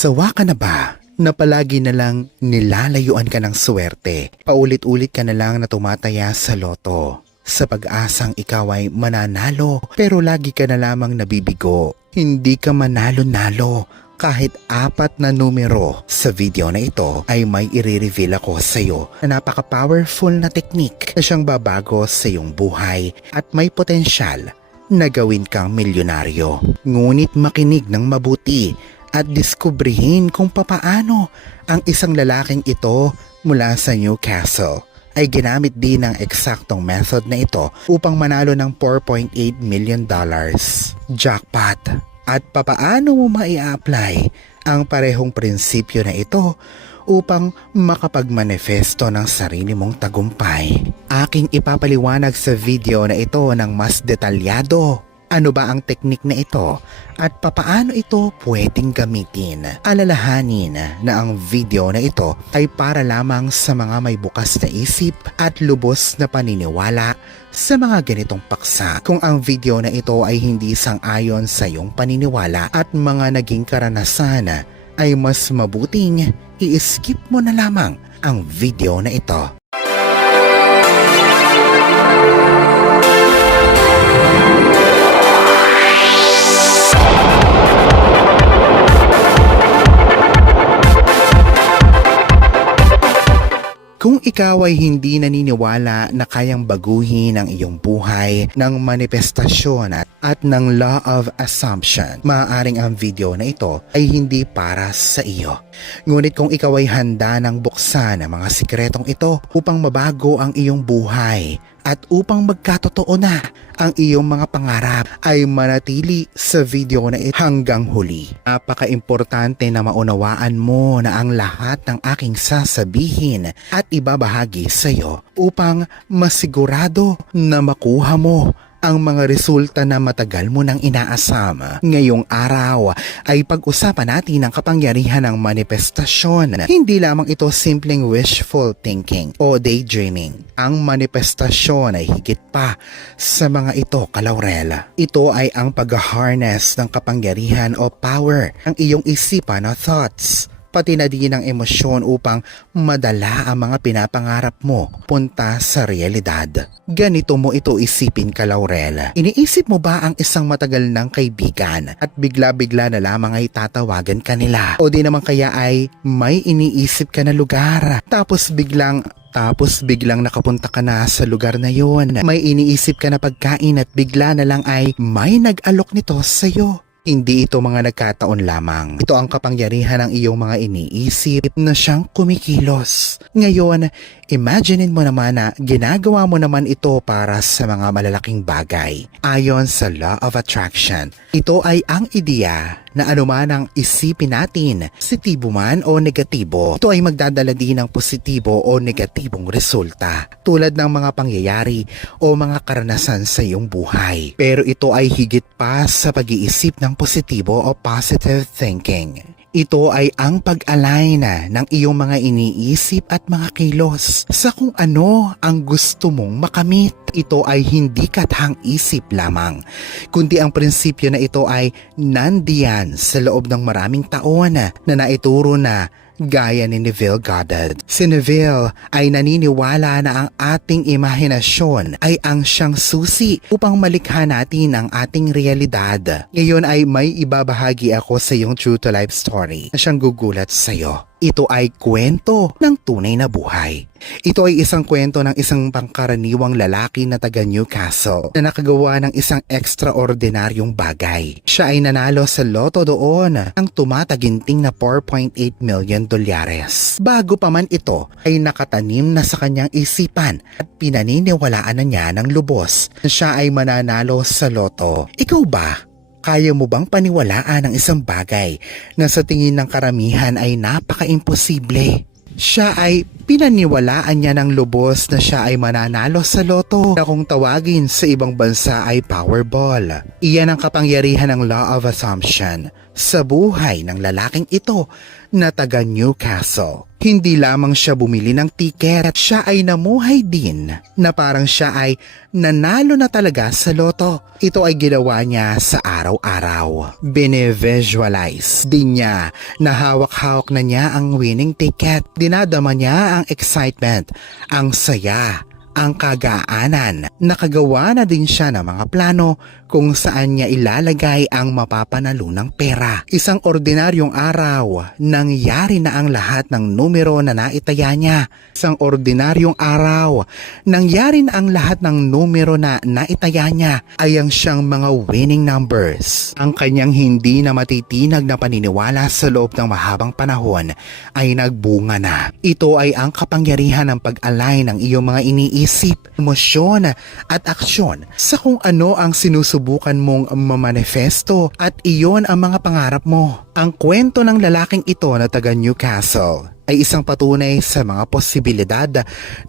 Sawa ka na ba na palagi na lang nilalayuan ka ng swerte? Paulit-ulit ka na lang na tumataya sa loto sa pag-asang ikaw ay mananalo, pero lagi ka na lamang nabibigo. Hindi ka manalo-nalo kahit 4 na numero. Sa video na ito ay may i-reveal ako sa iyo na napaka-powerful na teknik na siyang babago sa iyong buhay at may potensyal na gawin kang milyonaryo. Ngunit makinig ng mabuti at diskubrihin kung papaano ang isang lalaking ito mula sa Newcastle ay ginamit din ng eksaktong method na ito upang manalo ng $4.8 million. Jackpot! At papaano mo mai-apply ang parehong prinsipyo na ito upang makapagmanifesto ng sarili mong tagumpay? Aking ipapaliwanag sa video na ito ng mas detalyado. Ano ba ang teknik na ito at papaano ito pwedeng gamitin? Alalahanin na ang video na ito ay para lamang sa mga may bukas na isip at lubos na paniniwala sa mga ganitong paksa. Kung ang video na ito ay hindi sang-ayon sa iyong paniniwala at mga naging karanasan, ay mas mabuting i-skip mo na lamang ang video na ito. Kung ikaw ay hindi naniniwala na kayang baguhin ang iyong buhay ng manifestasyon at ng law of assumption, maaaring ang video na ito ay hindi para sa iyo. Ngunit kung ikaw ay handa ng buksan ang mga sikretong ito upang mabago ang iyong buhay at upang magkatotoo na ang iyong mga pangarap, ay manatili sa video na ito hanggang huli. Napaka-importante na maunawaan mo na ang lahat ng aking sasabihin at ibabahagi sa iyo upang masigurado na makuha mo ang mga resulta na matagal mo nang inaasam. Ngayong araw ay pag-usapan natin ang kapangyarihan ng manifestasyon. Hindi lamang ito simpleng wishful thinking o daydreaming. Ang manifestasyon ay higit pa sa mga ito, Kalaurel. Ito ay ang pag-harness ng kapangyarihan o power ng iyong isipan o thoughts, pati na din ang emosyon upang madala ang mga pinapangarap mo punta sa realidad. Ganito mo ito isipin, Kalaurel. Iniisip mo ba ang isang matagal ng kaibigan at bigla-bigla na lamang ay tatawagan ka nila? O di naman kaya ay may iniisip ka na lugar tapos biglang nakapunta ka na sa lugar na yon. May iniisip ka na pagkain at bigla na lang ay may nag-alok nito sa'yo. Hindi ito mga nagkataon lamang. Ito ang kapangyarihan ng iyong mga iniisip na siyang kumikilos. Ngayon, imaginein mo naman na ginagawa mo naman ito para sa mga malalaking bagay. Ayon sa Law of Attraction, ito ay ang ideya na anuman ang isipin natin, positibo man o negatibo, ito ay magdadala din ng positibo o negatibong resulta, tulad ng mga pangyayari o mga karanasan sa iyong buhay. Pero ito ay higit pa sa pag-iisip ng positibo o positive thinking. Ito ay ang pag-align ng iyong mga iniisip at mga kilos sa kung ano ang gusto mong makamit. Ito ay hindi kathang isip lamang, kundi ang prinsipyo na ito ay nandiyan sa loob ng maraming taon na naituro na gaya ni Neville Goddard. Si Neville ay naniniwala na ang ating imahinasyon ay ang siyang susi upang malikha natin ang ating realidad. Ngayon ay may ibabahagi ako sa iyong true to life story na siyang gugulat sa iyo. Ito ay kwento ng tunay na buhay. Ito ay isang kwento ng isang pangkaraniwang lalaki na taga Newcastle na nakagawa ng isang ekstraordinaryong bagay. Siya ay nanalo sa loto doon ng tumataginting na $4.8 million. Bago pa man ito ay nakatanim na sa kanyang isipan at pinaniniwalaan na niya ng lubos na siya ay mananalo sa loto. Ikaw ba? Kaya mo bang paniwalaan ang isang bagay na sa tingin ng karamihan ay napaka-imposible? Siya ay Pinaniwalaan niya ng lubos na siya ay mananalo sa loto na kung tawagin sa ibang bansa ay Powerball. Iyan ang kapangyarihan ng Law of Assumption sa buhay ng lalaking ito na taga Newcastle. Hindi lamang siya bumili ng tiket, siya ay namuhay din na parang siya ay nanalo na talaga sa loto. Ito ay ginawa niya sa araw-araw. Bine-visualize din niya na hawak-hawak na niya ang winning ticket. Dinadama niya ang excitement, ang saya, ang kagaanan. Nakagawa na din siya ng mga plano kung saan niya ilalagay ang mapapanalunang pera. Isang ordinaryong araw, nangyari na ang lahat ng numero na naitaya niya. Isang ordinaryong araw, nangyari na ang lahat ng numero na naitaya niya ay ang siyang mga winning numbers. Ang kanyang hindi na matitinag na paniniwala sa loob ng mahabang panahon ay nagbunga na. Ito ay ang kapangyarihan ng pag-align ng iyong mga iniisip, emosyon at aksyon sa kung ano ang sinusubukan mong mamanifesto at iyon ang mga pangarap mo. Ang kwento ng lalaking ito na taga Newcastle ay isang patunay sa mga posibilidad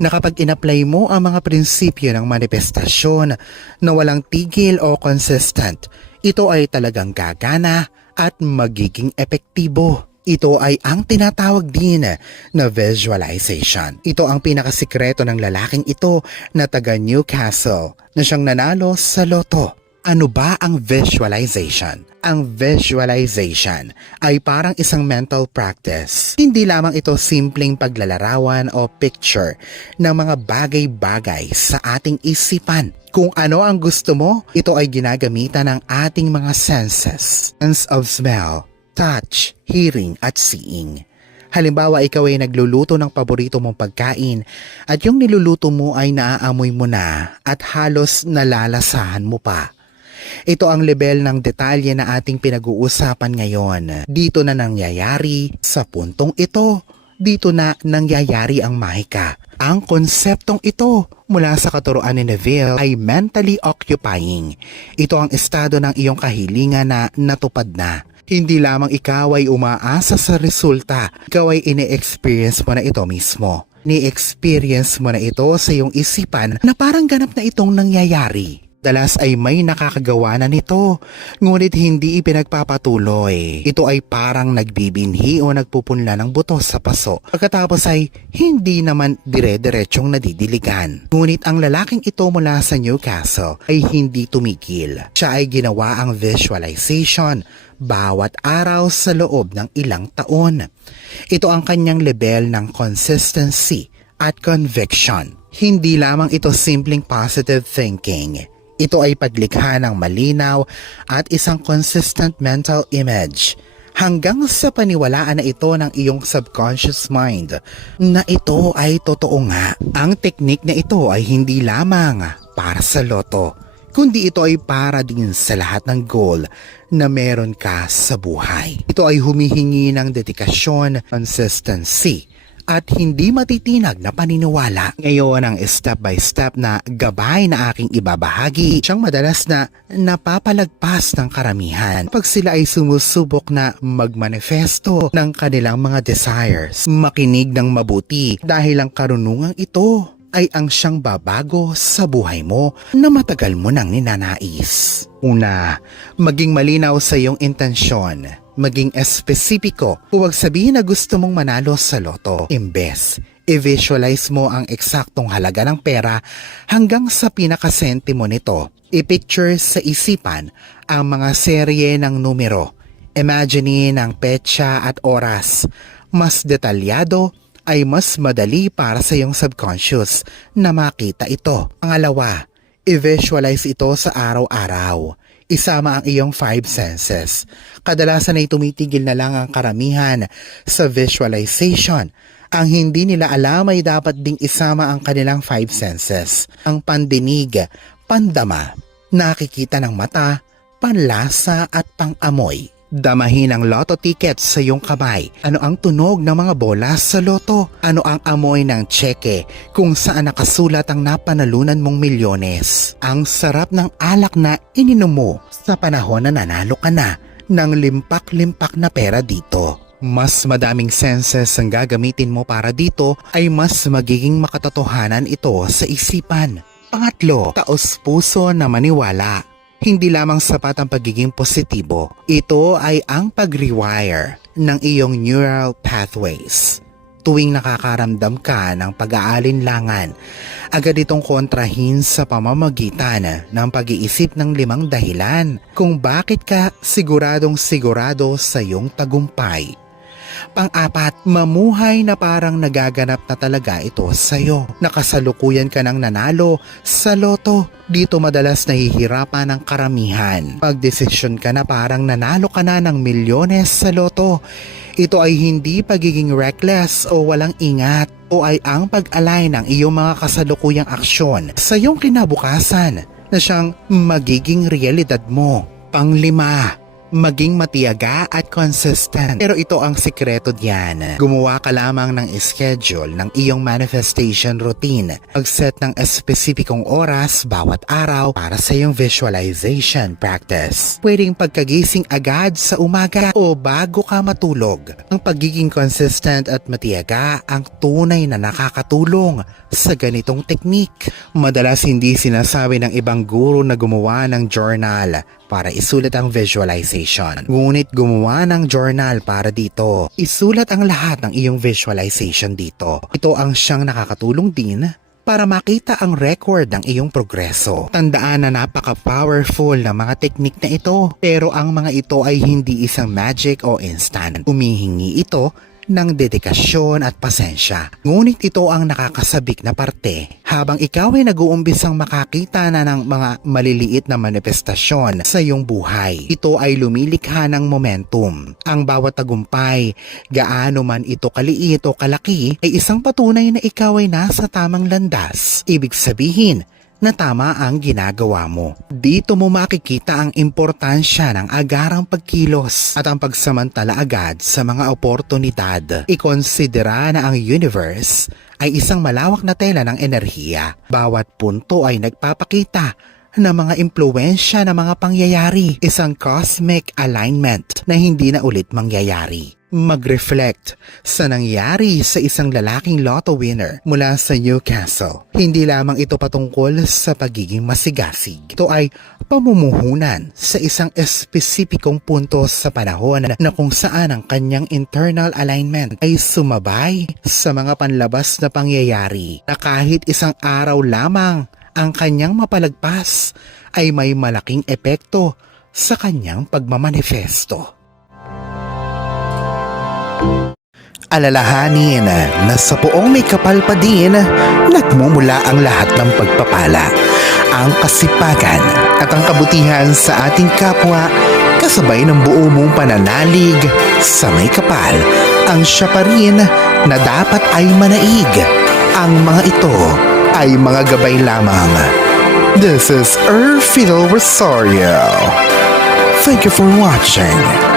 na kapag in-apply mo ang mga prinsipyo ng manifestasyon na walang tigil o consistent, ito ay talagang gagana at magiging epektibo. Ito ay ang tinatawag din na visualization. Ito ang pinakasikreto ng lalaking ito na taga Newcastle na siyang nanalo sa loto. Ano ba ang visualization? Ang visualization ay parang isang mental practice. Hindi lamang ito simpleng paglalarawan o picture ng mga bagay-bagay sa ating isipan. Kung ano ang gusto mo, ito ay ginagamitan ng ating mga senses. Sense of smell, touch, hearing at seeing. Halimbawa, ikaw ay nagluluto ng paborito mong pagkain at yung niluluto mo ay naaamoy mo na at halos nalalasahan mo pa. Ito ang level ng detalye na ating pinag-uusapan ngayon. Dito na nangyayari sa puntong ito. Dito na nangyayari ang mahika. Ang konseptong ito mula sa katuruan ni Neville ay mentally occupying. Ito ang estado ng iyong kahilingan na natupad na. Hindi lamang ikaw ay umaasa sa resulta, ikaw ay ine-experience mo na ito mismo. Ni-experience mo na ito sa iyong isipan na parang ganap na itong nangyayari. Dalas ay may nakakagawa na nito, ngunit hindi ipinagpapatuloy. Ito ay parang nagbibinhi o nagpupunla ng buto sa paso. Pagkatapos ay hindi naman dire-diretsyong nadidiligan. Ngunit ang lalaking ito mula sa Newcastle ay hindi tumigil. Siya ay ginawa ang visualization bawat araw sa loob ng ilang taon. Ito ang kanyang level ng consistency at conviction. Hindi lamang ito simpleng positive thinking. Ito ay paglikha ng malinaw at isang consistent mental image hanggang sa paniwalaan na ito ng iyong subconscious mind na ito ay totoo nga. Ang teknik na ito ay hindi lamang para sa loto, kundi ito ay para din sa lahat ng goal na meron ka sa buhay. Ito ay humihingi ng dedikasyon, consistency, at hindi matitinag na paniniwala. Ngayon ang step-by-step na gabay na aking ibabahagi, siyang madalas na napapalagpas ng karamihan pag sila ay sumusubok na magmanifesto ng kanilang mga desires. Makinig ng mabuti dahil ang karunungang ito ay ang siyang babago sa buhay mo na matagal mo nang ninanais. Una, maging malinaw sa iyong intensyon. Maging espesipiko. Huwag sabihin na gusto mong manalo sa loto. Imbes, i-visualize mo ang eksaktong halaga ng pera hanggang sa pinakasentimo nito. I-picture sa isipan ang mga serye ng numero. Imagine ang petsa at oras. Mas detalyado ay mas madali para sa iyong subconscious na makita ito. Pangalawa, i-visualize ito sa araw-araw. Isama ang iyong 5 senses. Kadalasan ay tumitigil na lang ang karamihan sa visualization. Ang hindi nila alam ay dapat ding isama ang kanilang 5 senses. Ang pandinig, pandama, nakikita ng mata, panlasa at pangamoy. Damahin ang lotto ticket sa iyong kamay. Ano ang tunog ng mga bola sa loto? Ano ang amoy ng tseke kung saan nakasulat ang napanalunan mong milyones? Ang sarap ng alak na ininom mo sa panahon na nanalo ka na ng limpak-limpak na pera dito. mas madaming senses ang gagamitin mo para dito ay mas magiging makatotohanan ito sa isipan. Pangatlo, taos-puso na maniwala. Hindi lamang sapat ang pagiging positibo, ito ay ang pag-rewire ng iyong neural pathways. Tuwing nakakaramdam ka ng pag-aalinlangan, agad itong kontrahin sa pamamagitan ng pag-iisip ng 5 dahilan kung bakit ka siguradong sigurado sa iyong tagumpay. Pang-apat, mamuhay na parang nagaganap na talaga ito sa'yo. Nakasalukuyan ka ng nanalo sa loto. Dito madalas nahihirapan ang karamihan. Pagdesisyon ka na parang nanalo ka na ng milyones sa loto. Ito ay hindi pagiging reckless o walang ingat, o ay ang pag-align ng iyong mga kasalukuyang aksyon sa iyong kinabukasan na siyang magiging realidad mo. Pang-5, maging matiyaga at consistent. Pero ito ang sikreto diyan. Gumawa ka lamang ng schedule ng iyong manifestation routine. Mag-set ng espesipikong oras bawat araw para sa iyong visualization practice. Pwedeng pagkagising agad sa umaga o bago ka matulog. Ang pagiging consistent at matiyaga ang tunay na nakakatulong sa ganitong teknik. Madalas hindi sinasabi ng ibang guro na gumawa ng journal para isulat ang visualization. Ngunit gumawa ng journal para dito. Isulat ang lahat ng iyong visualization dito. Ito ang siyang nakakatulong din para makita ang record ng iyong progreso. Tandaan na napaka-powerful ng mga teknik na ito, pero ang mga ito ay hindi isang magic o instant. Humihingi ito ng dedikasyon at pasensya. Ngunit ito ang nakakasabik na parte. Habang ikaw ay nag-uumbisang makakita na ng mga maliliit na manifestasyon sa iyong buhay, ito ay lumilikha ng momentum. Ang bawat tagumpay, gaano man ito kaliit o kalaki, ay isang patunay na ikaw ay nasa tamang landas. Ibig sabihin, na tama ang ginagawa mo. Dito mo makikita ang importansya ng agarang pagkilos at ang pagsamantala agad sa mga oportunidad. Ikonsidera na ang universe ay isang malawak na tela ng enerhiya. Bawat punto ay nagpapakita ng mga impluwensya ng mga pangyayari, isang cosmic alignment na hindi na ulit mangyayari. Mag-reflect sa nangyari sa isang lalaking lotto winner mula sa Newcastle. Hindi lamang ito patungkol sa pagiging masigasig. Ito ay pamumuhunan sa isang espesipikong punto sa panahon na kung saan ang kanyang internal alignment ay sumabay sa mga panlabas na pangyayari na kahit isang araw lamang ang kanyang mapalagpas ay may malaking epekto sa kanyang pagmamanifesto. Alalahanin na sa poong may kapal pa din, nagmumula ang lahat ng pagpapala, ang kasipagan at ang kabutihan sa ating kapwa kasabay ng buo mong pananalig sa may kapal. Ang siya pa rin na dapat ay manaig. Ang mga ito ay mga gabay lamang. This is Fidel Rosario. Thank you for watching.